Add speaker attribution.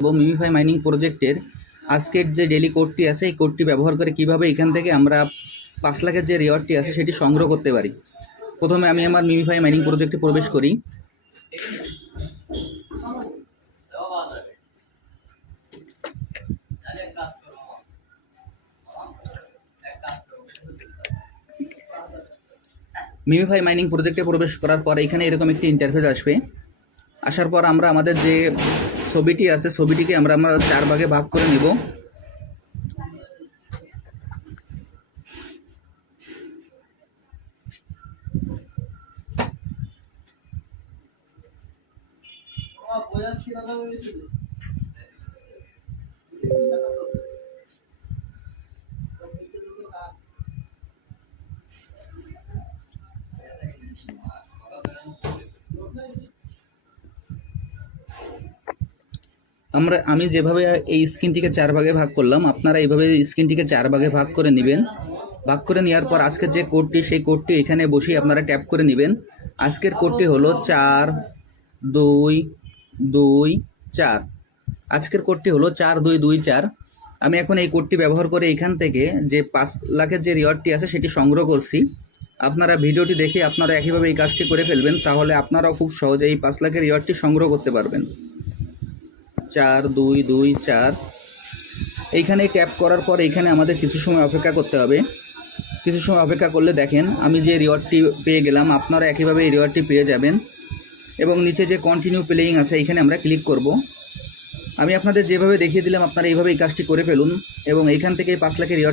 Speaker 1: এবং MemeFi mining প্রজেক্টের আজকের যে ডেলি কোডটি আছে, এই কোডটি ব্যবহার করে কীভাবে এখান থেকে আমরা পাঁচ লাখের যে রিওয়ার্ডটি আছে, সেটি সংগ্রহ করতে পারি। প্রথমে আমি আমার মিমিফাই মাইনিং প্রজেক্টে প্রবেশ করি। মিমিফাই মাইনিং প্রজেক্টে প্রবেশ করার পর এখানে এরকম একটি ইন্টারফেস আসবে। আসার পর আমরা আমাদের যে ছবিটি আছে ছবিটিকে আমরা আমরা চার ভাগে ভাগ করে নিব। আমরা, আমি যেভাবে এই স্ক্রিনটিকে চার ভাগে ভাগ করলাম, আপনারা এইভাবে স্ক্রিনটিকে চার ভাগে ভাগ করে নেবেন। ভাগ করে নেওয়ার পর আজকের যে কোডটি, সেই কোডটি এখানে বসিয়ে আপনারা ট্যাপ করে নেবেন। আজকের কোডটি হলো চার, দুই দুই, চার। আজকের কোডটি হলো চার, দুই দুই, চার। আমি এখন এই কোডটি ব্যবহার করে এখান থেকে যে পাঁচ লাখের যে রিওয়ার্ডটি আছে সেটি সংগ্রহ করছি। আপনারা ভিডিওটি দেখে আপনারা একইভাবে এই কাজটি করে ফেলবেন, তাহলে আপনারাও খুব সহজে এই পাঁচ লাখের রিওয়ার্ডটি সংগ্রহ করতে পারবেন। চার, দুই দুই, চার। এইখানে ট্যাপ করার পর এইখানে আমাদের কিছু সময় অপেক্ষা করতে হবে। কিছু সময় অপেক্ষা করলে দেখেন, আমি যে রিওয়ার্ডটি পেয়ে গেলাম, আপনারা একইভাবে এই রিওয়ার্ডটি পেয়ে যাবেন। এবং নিচে যে কন্টিনিউ প্লেয়িং আছে, এইখানে আমরা ক্লিক করব। আমি আপনাদের যেভাবে দেখিয়ে দিলাম, আপনারা এইভাবে এই কাজটি করে ফেলুন। এবং এইখান থেকে এই পাঁচ লাখের রিওয়ার্ড